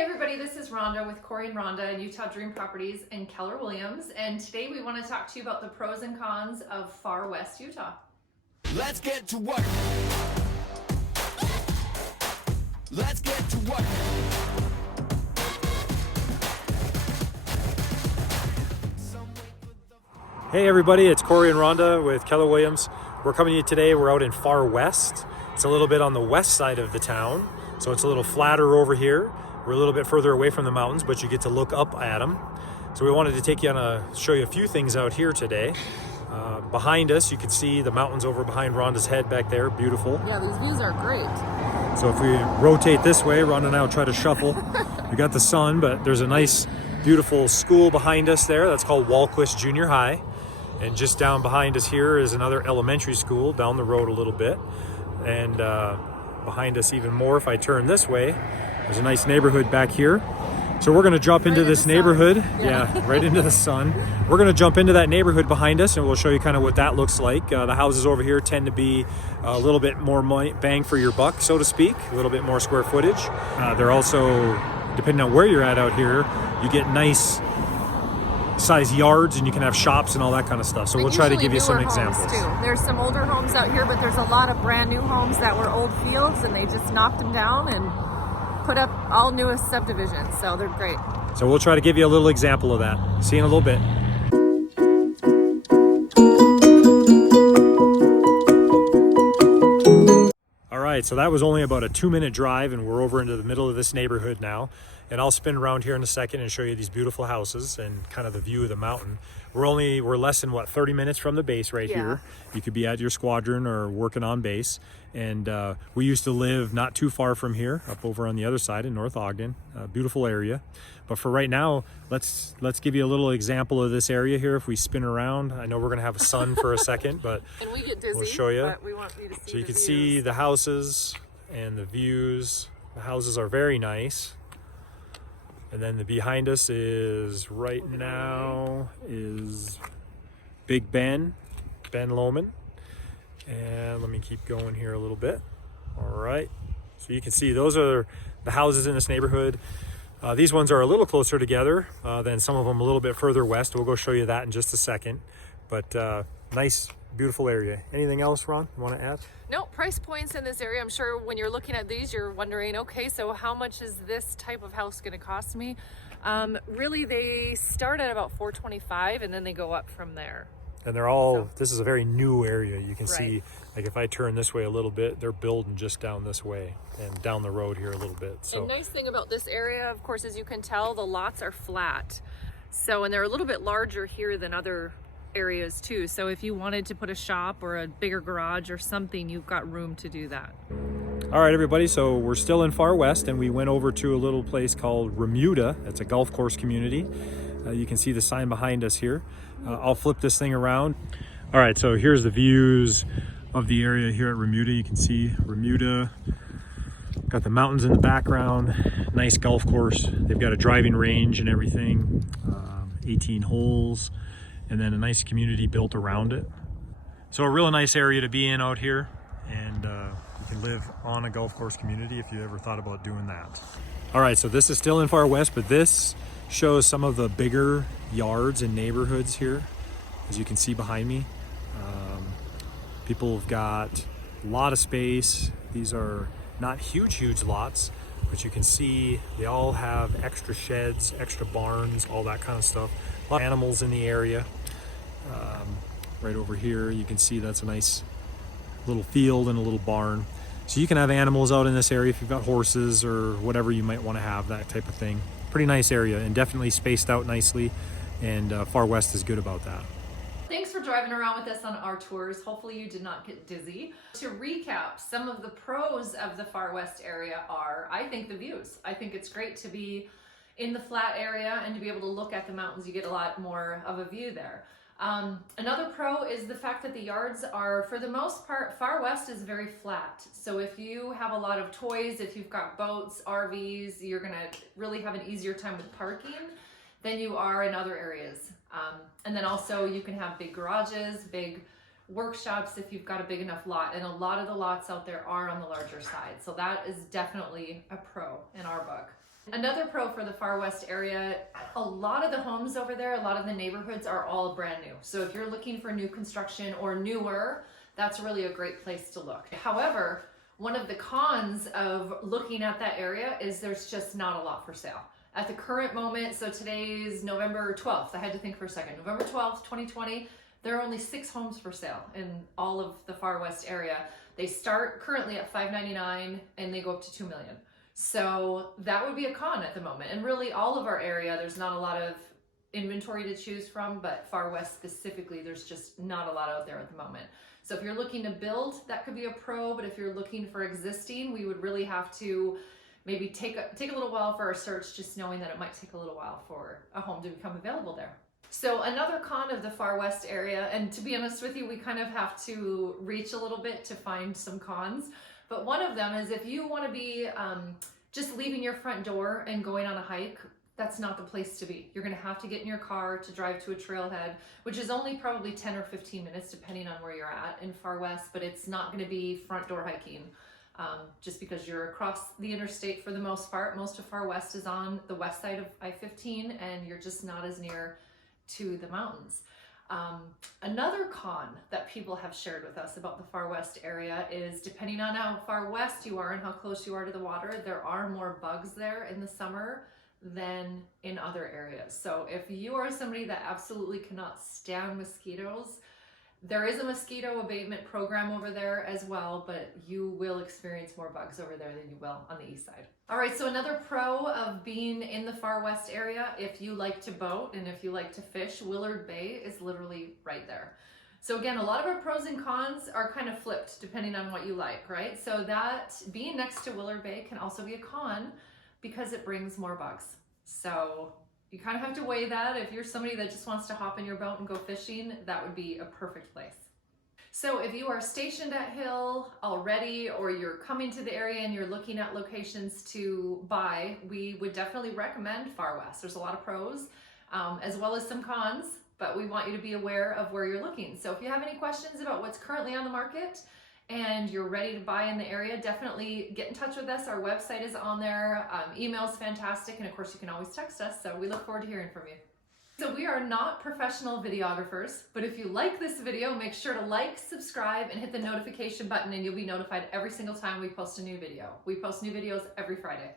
Hey everybody, this is Rhonda with Cory and Rhonda and Utah Dream Properties in Keller Williams, and today we want to talk to you about the pros and cons of Farr West, Utah. Let's get to work. Let's get to work. Hey everybody, it's Cory and Rhonda with Keller Williams. We're coming to you today. We're out in Farr West. It's a little bit on the west side of the town, so it's a little flatter over here. We're a little bit further away from the mountains, but you get to look up at them. So we wanted to take you on show you a few things out here today. Behind us, you can see the mountains over behind Rhonda's head back there. Beautiful. Yeah, these views are great. So if we rotate this way, Rhonda and I will try to shuffle. We got the sun, but there's a nice, beautiful school behind us there. That's called Walquist Junior High. And just down behind us here is another elementary school down the road a little bit. And behind us even more, if I turn this way, there's a nice neighborhood back here. So we're going to jump into this neighborhood. Yeah, right into the sun. We're going to jump into that neighborhood behind us, and we'll show you kind of what that looks like. The houses over here tend to be a little bit more money, bang for your buck, so to speak, a little bit more square footage. They're also, depending on where you're at out here, you get nice size yards, and you can have shops and all that kind of stuff. So we'll try to give you some examples. Too. There's some older homes out here, but there's a lot of brand new homes that were old fields, and they just knocked them down and put up all newest subdivisions, so they're great. So we'll try to give you a little example of that. See you in a little bit. All right, so that was only about a 2-minute drive, and we're over into the middle of this neighborhood now. And I'll spin around here in a second and show you these beautiful houses and kind of the view of the mountain. We're less than 30 minutes from the base right here. You could be at your squadron or working on base. And we used to live not too far from here, up over on the other side in North Ogden. Beautiful area. But for right now, let's give you a little example of this area here. If we spin around, I know we're gonna have a sun for a second, but and we get dizzy, we'll show you. But we want you to see so you can views. see the houses and the views. The houses are very nice. And then behind us is right now is Big Ben Lomond. And let me keep going here a little bit. All right. So you can see those are the houses in this neighborhood. These ones are a little closer together than some of them a little bit further west. We'll go show you that in just a second. But nice, beautiful area. Anything else, Ron, you want to add? No, price points in this area. I'm sure when you're looking at these, you're wondering, okay, so how much is this type of house going to cost me? Really, they start at about $425, and then they go up from there. And they're all, this is a very new area. You can see, like if I turn this way a little bit, they're building just down this way and down the road here a little bit. So, the nice thing about this area, of course, as you can tell, the lots are flat. So, and they're a little bit larger here than other areas too. So if you wanted to put a shop or a bigger garage or something, you've got room to do that. All right, everybody. So we're still in Farr West, and we went over to a little place called Bermuda. It's a golf course community. You can see the sign behind us here. I'll flip this thing around. All right, so here's the views of the area here at Bermuda. You can see Bermuda. Got the mountains in the background. Nice golf course. They've got a driving range and everything. 18 holes. And then a nice community built around it. So a really nice area to be in out here. And you can live on a golf course community if you ever thought about doing that. All right, so this is still in Farr West, but this shows some of the bigger yards and neighborhoods here. As you can see behind me, people have got a lot of space. These are not huge lots, but you can see they all have extra sheds, extra barns, all that kind of stuff. A lot of animals in the area. Right over here, you can see that's a nice little field and a little barn. So you can have animals out in this area if you've got horses or whatever you might want to have, that type of thing. Pretty nice area and definitely spaced out nicely, and Farr West is good about that. Thanks for driving around with us on our tours. Hopefully you did not get dizzy. To recap, some of the pros of the Farr West area are, I think, the views. I think it's great to be in the flat area and to be able to look at the mountains. You get a lot more of a view there. Another pro is the fact that the yards are, for the most part, Farr West is very flat. So if you have a lot of toys, if you've got boats, RVs, you're gonna really have an easier time with parking than you are in other areas. And then also you can have big garages, big workshops if you've got a big enough lot, and a lot of the lots out there are on the larger side. So that is definitely a pro in our book. Another pro for the Farr West area, a lot of the homes over there, a lot of the neighborhoods are all brand new. So if you're looking for new construction or newer, that's really a great place to look. However, one of the cons of looking at that area is there's just not a lot for sale. At the current moment, so today's November 12th, I had to think for a second, November 12th, 2020, there are only 6 homes for sale in all of the Farr West area. They start currently at $599 and they go up to $2 million. So that would be a con at the moment. And really all of our area, there's not a lot of inventory to choose from, but Farr West specifically, there's just not a lot out there at the moment. So if you're looking to build, that could be a pro, but if you're looking for existing, we would really have to maybe take a little while for our search, just knowing that it might take a little while for a home to become available there. So another con of the Farr West area, and to be honest with you, we kind of have to reach a little bit to find some cons, but one of them is if you want to be just leaving your front door and going on a hike, that's not the place to be. You're going to have to get in your car to drive to a trailhead, which is only probably 10 or 15 minutes depending on where you're at in Farr West, but it's not going to be front door hiking. Just because you're across the interstate for the most part. Most of Farr West is on the west side of I-15 and you're just not as near to the mountains. Another con that people have shared with us about the Farr West area is depending on how far west you are and how close you are to the water, there are more bugs there in the summer than in other areas. So if you are somebody that absolutely cannot stand mosquitoes, there is a mosquito abatement program over there as well, but you will experience more bugs over there than you will on the east side. All right, so another pro of being in the Farr West area, if you like to boat and if you like to fish, Willard Bay is literally right there. So again, a lot of our pros and cons are kind of flipped depending on what you like, right? So that being next to Willard Bay can also be a con because it brings more bugs. So you kind of have to weigh that. If you're somebody that just wants to hop in your boat and go fishing, that would be a perfect place. So if you are stationed at Hill already, or you're coming to the area and you're looking at locations to buy, we would definitely recommend Farr West. There's a lot of pros, as well as some cons, but we want you to be aware of where you're looking. So if you have any questions about what's currently on the market, and you're ready to buy in the area, definitely get in touch with us. Our website is on there. Email's fantastic. And of course, you can always text us. So we look forward to hearing from you. So we are not professional videographers, but if you like this video, make sure to like, subscribe, and hit the notification button, and you'll be notified every single time we post a new video. We post new videos every Friday.